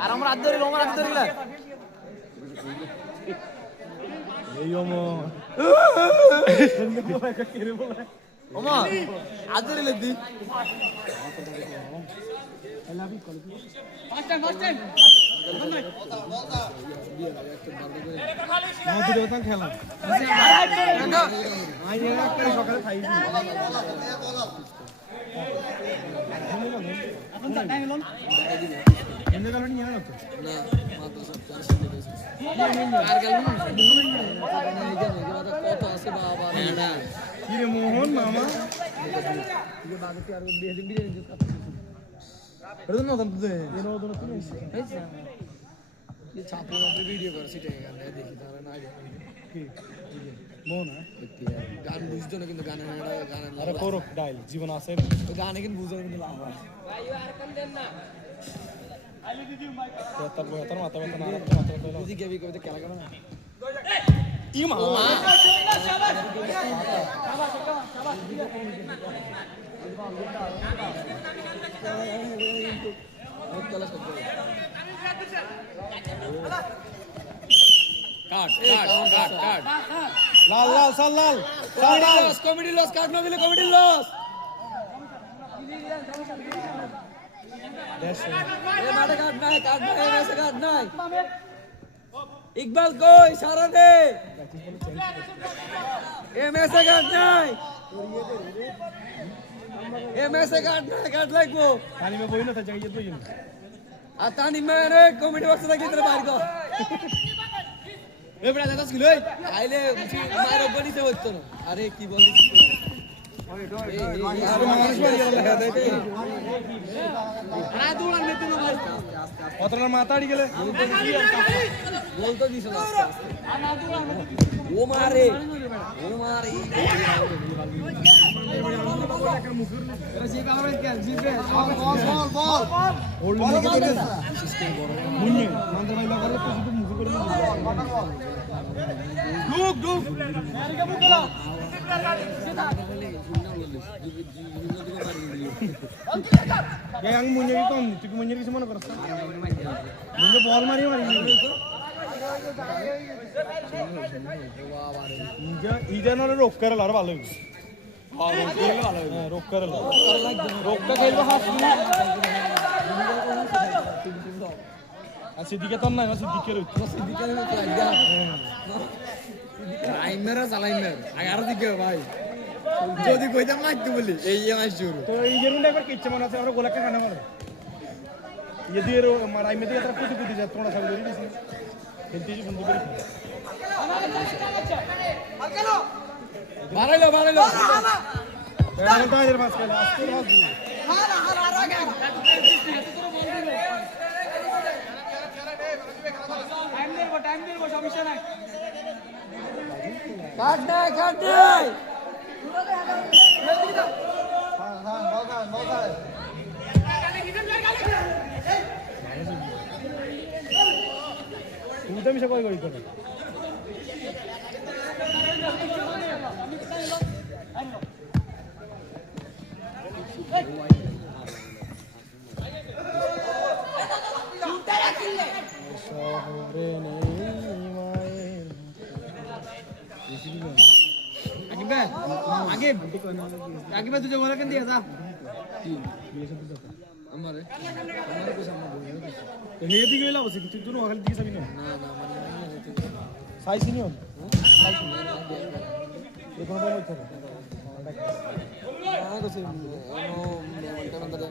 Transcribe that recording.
আর আমরা হাত ধরিল আমার হাত ধরিল এই ওমো ওমা হাত ধরিল দি খেলা সকালে খাই মোহন মামা ভিডিও করে সেটাই দেখি তাহলে না গান বুঝতো না কিন্তু গানে আরে করুক ডাইল জীবন আছে গানে কিন্তু বুঝতে কিন্তু লাভ হয় তার মাথা ব্যথা না বুঝি গেবি কবিতা খেলা করো না ইমা কাট কাট কাট কাট লাল লাল সাল লাল কমেডি লস কাট না দিলে কমেডি লস এ মাঠে কাট নাই এসে কাট নাই ইকবাল কই সারা দে এ মেসে কাট নাই এ মেসে কাট নাই কাট লাগবো পানি মে বইলো তা জায়গা দুইজন আর তানি মেরে কমেডি বক্স লাগি তোর বাইর কর এ বড়া দাদা ছিল আইলে মার বনি সে হতো না আরে কি বলি মাথা আড়ি গেলে বলতো দিছ না ও মারে yang punya itu tipe punya itu mana kerasa punya ball mari ija nol rock kar lar balo rock kar lar rock ka khel bahas sidike ton na sidike ro টাইমের চালাইমের আগার দিকে ভাই যদি কইতাম মারতে বলি এই মাস শুরু তো এই জন্য একবার কিচ্ছে মনে আছে আমরা গোলাকে খানা মারো ये দিয়ে মারাই মে দিয়ে তার কুটি কুটি যা তোড়া সব ধরে দিছি খেলতে যে বন্ধ করে বাড়াইলো টাইমের পাস খেলা আস্তে আস্তে টাইম দেব সমস্যা নাই কাট নাই তুমি তো মিশা কই কই করে শহরে নেই মায়ের আগে তুই জমা রাখেন দিয়া যা আমারে হে দিকে এলা বসে কিছু তুই ওখানে দিকে যাবি না সাইছি নিও এই কোন দাম হইছে না না কইছে নো মেমনটা